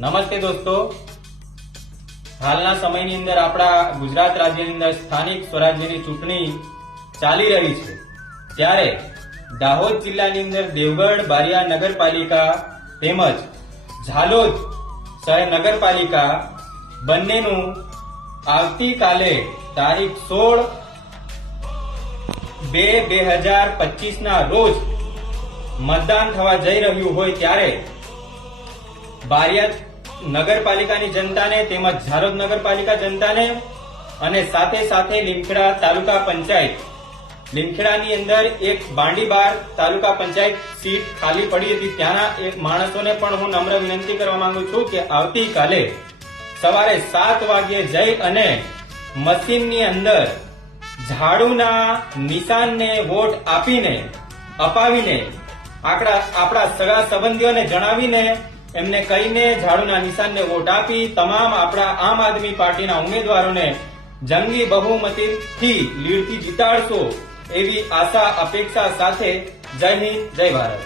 નમસ્તે દોસ્તો, હાલના સમયની અંદર આપણા ગુજરાત રાજ્યની અંદર સ્થાનિક સ્વરાજ્યની ચૂંટણી ચાલી રહી છે। ત્યારે દાહોદ જિલ્લાની અંદર દેવગઢ બારિયા નગરપાલિકા તેમજ ઝાલોદ શહેર નગરપાલિકા બંનેનું આવતીકાલે તારીખ 16/2/2025 ના રોજ મતદાન થવા જઈ રહ્યું હોય ત્યારે બારિયા નગરપાલિકાની જનતાને તેમજ ઝાલોદ નગરપાલિકા જનતાને અને સાથે સાથે લીમખેડા તાલુકા પંચાયત લીમખેડાની અંદર એક બાંડીબાર તાલુકા પંચાયત સીટ ખાલી પડી હતી, ત્યાંના એક માણસોને પણ હું નમ્ર વિનંતી કરવા માંગુ છું કે આવતીકાલે સવારે 7 વાગ્યે જઈ અને મશીનની અંદર ઝાડુના નિશાનને વોટ અપાવીને આપણા સગા સંબંધીઓને જણાવીને એમને કહીને ઝાડુના નિશાનને વોટ આપી તમામ આપણા આમ આદમી પાર્ટીના ઉમેદવારોને જંગી બહુમતીથી લીડથી જીતાડશો એવી આશા અપેક્ષા સાથે જય હિન્દ, જય ભારત।